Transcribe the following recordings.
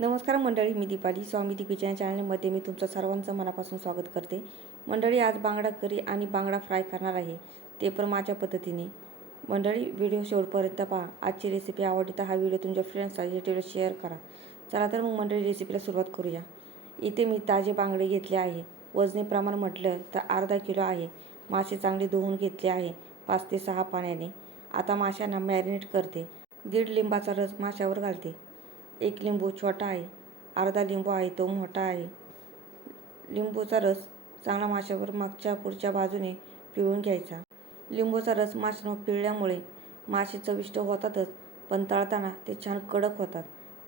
नमस्कार मंडळी मी दीपाली. स्वामी दीपीच्या चॅनलमध्ये मी तुमचं सर्वांचं मनापासून स्वागत करते. मंडळी आज बांगडा करी आणि बांगडा फ्राय करणार आहे. ते पण माझ्या पद्धतीने. मंडळी व्हिडिओ शेवटपर्यंत पहा. आजची रेसिपी आवडली तर हा व्हिडिओ तुमच्या फ्रेंड्सला रिलेटिव्हला शेअर करा. चला तर मग मंडळी रेसिपीला सुरुवात करूया. इथे मी ताजे बांगडे घेतले आहे. वजनी प्रमाण म्हटलं तर अर्धा किलो आहे. मासे चांगले धुवून घेतले आहे. पाच ते सहा पाण्याने. आता माशांना मॅरिनेट करते. दीड लिंबाचा रस माशावर घालते. एक लिंबू छोटा आहे अर्धा लिंबू आहे तो मोठा आहे. लिंबूचा रस चांगला माशावर मागच्या पुढच्या बाजूने पिळून घ्यायचा. लिंबूचा रस माशांवर पिळल्यामुळे मासे चविष्ट होतातच पण तळताना ते छान कडक होतात.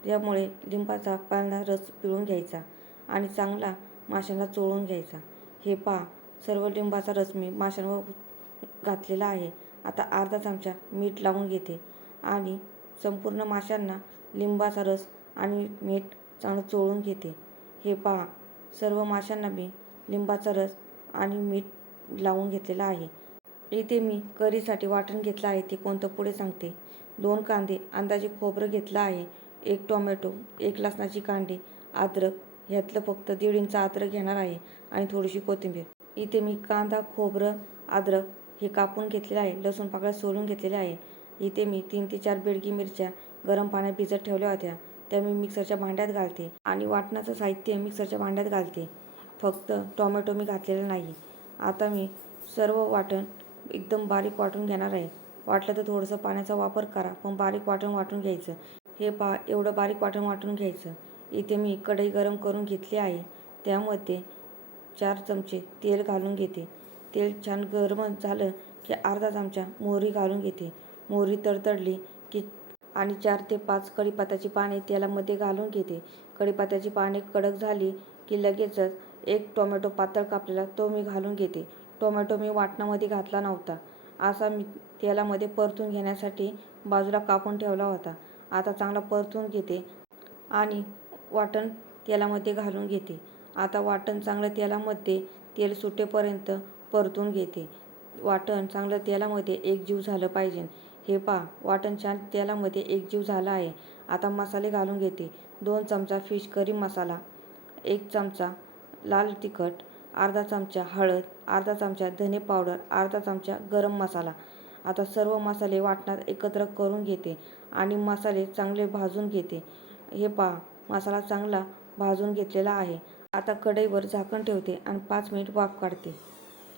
त्यामुळे लिंबाचा पांढरा रस पिळून घ्यायचा आणि चांगला माशांना चोळून घ्यायचा. हे पहा सर्व लिंबाचा रस मी माशांवर घातलेला आहे. आता अर्धा चमचा मीठ लावून घेते आणि संपूर्ण माशांना लिंबाचा रस आणि मीठ चांगलं चोळून घेते. हे पहा सर्व माशांना मी लिंबाचा रस आणि मीठ लावून घेतलेला आहे. इथे मी करीसाठी वाटण घेतलं आहे ते कोणतं पुढे सांगते. दोन कांदे अंदाजे खोबरं घेतलं आहे एक टोमॅटो एक लसणाची कांडी अद्रक ह्यातलं फक्त दीड इंच अद्रक घेणार आहे आणि थोडीशी कोथिंबीर. इथे मी कांदा खोबरं अद्रक हे कापून घेतलेलं आहे लसूण पाकळ्या सोलून घेतलेले आहे. इथे मी तीन ते चार बेडगी मिरच्या गरम पाण्यात भिजत ठेवल्या होत्या. त्या मी मिक्सरच्या भांड्यात घालते आणि वाटणाचं साहित्य मिक्सरच्या भांड्यात घालते. फक्त टोमॅटो मी घातलेला नाही. आता मी सर्व वाटण एकदम बारीक वाटून घेणार आहे. वाटलं तर थोडंसं पाण्याचा वापर करा पण बारीक वाटण वाटून घ्यायचं. हे पा एवढं बारीक वाटण वाटून घ्यायचं. इथे मी कढई गरम करून घेतली आहे. त्यामध्ये चार चमचे तेल घालून घेते. तेल छान गरम झालं की अर्धा चमचा मोहरी घालून घेते. मोहरी तडतडली की आणि चार ते पाच कढीपात्याची पाने तेलामध्ये घालून घेते. कढीपात्याची पाने कडक झाली की लगेचच एक टोमॅटो पातळ कापलेला तो मी घालून घेते. टोमॅटो मी वाटणामध्ये घातला नव्हता. असा मी तेलामध्ये परतून घेण्यासाठी बाजूला कापून ठेवला होता. आता चांगला परतून घेते आणि वाटण तेलामध्ये घालून घेते. आता वाटण चांगलं तेलामध्ये तेल सुटेपर्यंत परतून घेते. वाटण चांगलं तेलामध्ये एक जीव झालं पाहिजे. हे पा वाटण छान तेलामध्ये एकजीव झाला आहे. आता मसाले घालून घेते. दोन चमचा फिश करी मसाला एक चमचा लाल तिखट अर्धा चमचा हळद अर्धा चमचा धने पावडर अर्धा चमचा गरम मसाला. आता सर्व मसाले वाटणात एकत्र करून घेते आणि मसाले चांगले भाजून घेते. हे पहा मसाला चांगला भाजून घेतलेला आहे. आता कढईवर झाकण ठेवते आणि पाच मिनिट वाफ काढते.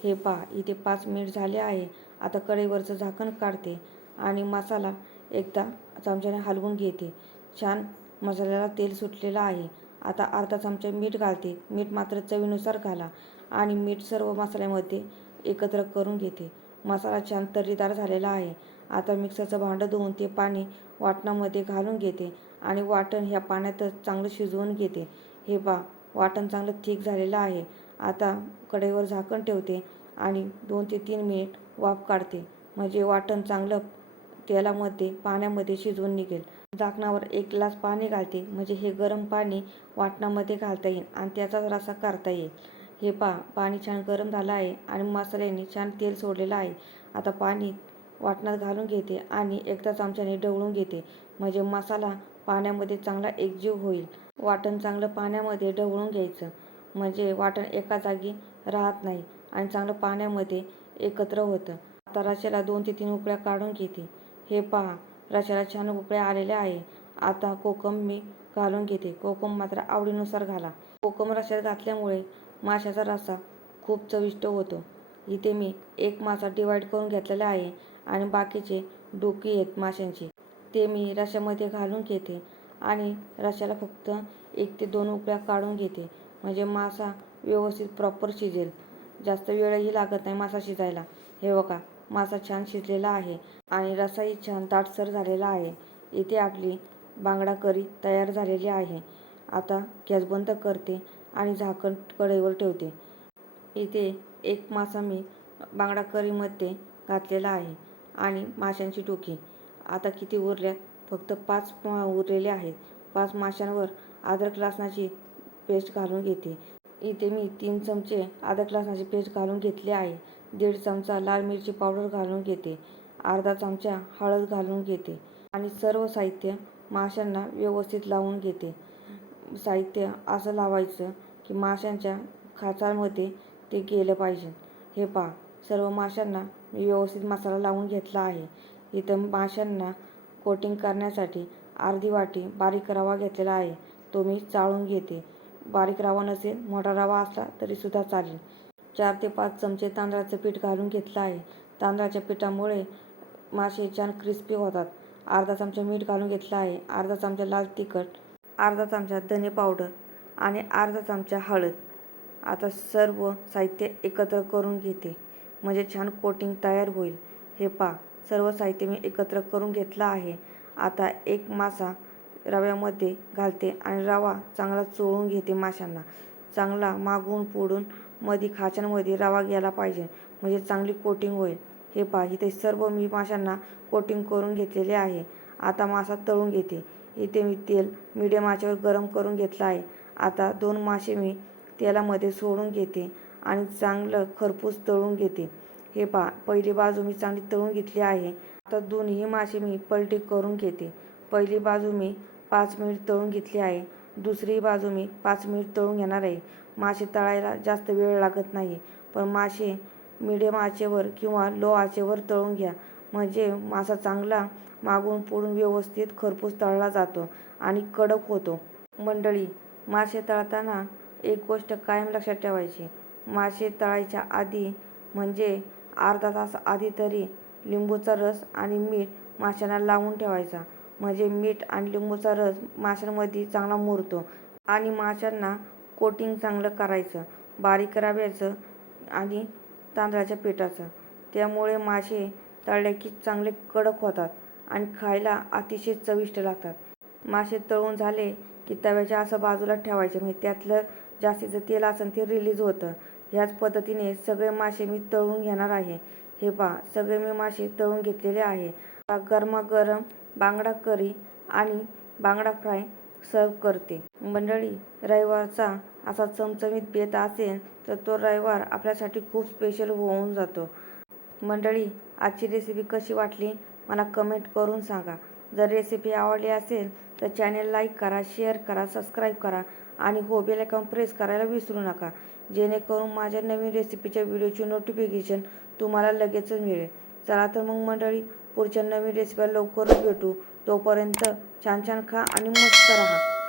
हे पहा इथे पाच मिनिट झाले आहे. आता कढईवरचं झाकण काढते. आणि मसाला एकदा चमच्याने हलवून घेते. छान मसाल्याला तेल सुटलेलं आहे. आता अर्धा चमचा मीठ घालते. मीठ मात्र चवीनुसार घाला आणि मीठ सर्व मसाल्यामध्ये एकत्र करून घेते. मसाला छान तर्रीदार झालेला आहे. आता मिक्सरचं भांडं धुवून ते पाणी वाटणामध्ये घालून घेते आणि वाटण ह्या पाण्यातच चांगलं शिजवून घेते. हे पा वाटण चांगलं थिक झालेलं आहे. आता कढईवर झाकण ठेवते आणि दोन ते तीन मिनिट वाफ काढते. म्हणजे वाटण चांगलं तेलामध्ये पाण्यामध्ये शिजवून निघेल. झाकणावर एक ग्लास पाणी घालते म्हणजे हे गरम पाणी वाटणामध्ये घालता येईल आणि त्याचाच रसा करता येईल. हे पा पाणी छान गरम झालं आहे आणि मसाल्याने छान तेल सोडलेलं आहे. आता पाणी वाटणात घालून घेते आणि एकदा चमच्याने ढवळून घेते म्हणजे मसाला पाण्यामध्ये चांगला एकजीव होईल. वाटण चांगलं पाण्यामध्ये ढवळून घ्यायचं म्हणजे वाटण एका जागी राहत नाही आणि चांगलं पाण्यामध्ये एकत्र होतं. आता रश्याला दोन ते तीन उकळ्या काढून घेते. हे पहा रश्याला छान उकळ्या आलेल्या आहे. आता कोकम मी घालून घेते. कोकम मात्र आवडीनुसार घाला. कोकम रश्यात घातल्यामुळे माशाचा रस्सा खूप चविष्ट होतो. इथे मी एक मासा डिवाईड करून घेतलेला आहे आणि बाकीचे डोकी आहेत माशांची. ते मी रश्यामध्ये घालून घेते आणि रश्याला फक्त एक ते दोन उकळ्या काढून घेते. म्हणजे मासा व्यवस्थित प्रॉपर शिजेल. जास्त वेळही लागत नाही मासा शिजायला. हे बघा मासा छान शिजलेला आहे आणि रसाही छान दाटसर झालेला आहे. इथे आपली बांगडा करी तयार झालेली आहे. आता गॅस बंद करते आणि झाकण कढईवर ठेवते. इथे एक मासा मी बांगडा करीमध्ये घातलेला आहे आणि माशांची टोकी. आता किती उरल्यात फक्त पाच उरलेले आहेत. पाच माशांवर अद्रक लसणाची पेस्ट घालून घेते. इथे मी तीन चमचे अर्धा ग्लासाचे पेस्ट घालून घेतले आहे. दीड चमचा लाल मिरची पावडर घालून घेते. अर्धा चमचा हळद घालून घेते. आणि सर्व साहित्य माशांना व्यवस्थित लावून घेते. साहित्य असं लावायचं की माशांच्या खाचामध्ये ते गेलं पाहिजे. हे पहा सर्व माशांना मी व्यवस्थित मसाला लावून घेतला आहे. इथं माशांना कोटिंग करण्यासाठी अर्धी वाटी बारीक रवा घेतलेला आहे. तो मी चाळून घेते. बारीक रवा नसेल मोठा रवा असला तरीसुद्धा चालेल. चार ते पाच चमचे तांदळाचं पीठ घालून घेतलं आहे. तांदळाच्या पिठामुळे मासे छान क्रिस्पी होतात. अर्धा चमचा मीठ घालून घेतला आहे. अर्धा चमचा लाल तिखट अर्धा चमचा धने पावडर आणि अर्धा चमचा हळद. आता सर्व साहित्य एकत्र करून घेते. म्हणजे छान कोटिंग तयार होईल. हे पा सर्व साहित्य मी एकत्र करून घेतलं आहे. आता एक मासा रव्यामध्ये घालते आणि रवा चांगला चोळून घेते माशांना. चांगला मागून पुढून मधी खाच्यांमध्ये रवा गेला पाहिजे म्हणजे चांगली कोटिंग होईल. हे पहा इथे सर्व मी माशांना कोटिंग करून घेतलेले आहे. आता मासा तळून घेते. इथे मी तेल मिडियम आचेवर गरम करून घेतलं आहे. आता दोन मासे मी तेलामध्ये सोडून घेते आणि चांगलं खरपूस तळून घेते. हे पहा पहिली बाजू मी चांगली तळून घेतली आहे. आता दोन्ही मासे मी पलटी करून घेते. पहिली बाजू मी पाच मिनिट तळून घेतली आहे. दुसरी बाजू मी पाच मिनिट तळून घेणार आहे. मासे तळायला जास्त वेळ लागत नाही पण मासे मिडियम आचेवर किंवा लो आचेवर तळून घ्या. म्हणजे मासा चांगला मागून पुढून व्यवस्थित खरपूस तळला जातो आणि कडक होतो. मंडळी मासे तळताना एक गोष्ट कायम लक्षात ठेवायची. मासे तळायच्या आधी म्हणजे अर्धा तास आधी तरी लिंबूचा रस आणि मीठ माशांना लावून ठेवायचा. म्हणजे मीठ आणि लिंबूचा रस माशांमध्ये चांगला मुरतो आणि माशांना कोटिंग चांगलं करायचं. बारीक कराव्याचं आणि तांदळाच्या पिठाचं. त्यामुळे मासे तळले की चांगले कडक होतात आणि खायला अतिशय चविष्ट लागतात. मासे तळून झाले की तव्याच्या असं बाजूला ठेवायचे. म्हणजे त्यातलं जास्तीचं तेल असेल ते रिलीज होतं. ह्याच पद्धतीने सगळे मासे मी तळून घेणार आहे. हे पहा सगळे मी मासे तळून घेतलेले आहे. आता गरमागरम बांगडा करी आणि बांगडा फ्राय सर्व करते. मंडळी रविवारचा असा चमचमीत बेत असेल तर तो रविवार आपल्यासाठी खूप स्पेशल होऊन जातो. मंडळी आजची रेसिपी कशी वाटली मला कमेंट करून सांगा. जर रेसिपी आवडली असेल तर चॅनेल लाईक करा शेअर करा सबस्क्राईब करा आणि हो बेल आयकॉन प्रेस करायला विसरू नका. जेणेकरून माझ्या नवीन रेसिपीच्या व्हिडिओची नोटिफिकेशन तुम्हाला लगेचच मिळेल. चला तर मग मंडळी पुढच्या नवीन रेसिपीला लवकरच भेटू. तोपर्यंत छान छान खा आणि मस्त राहा.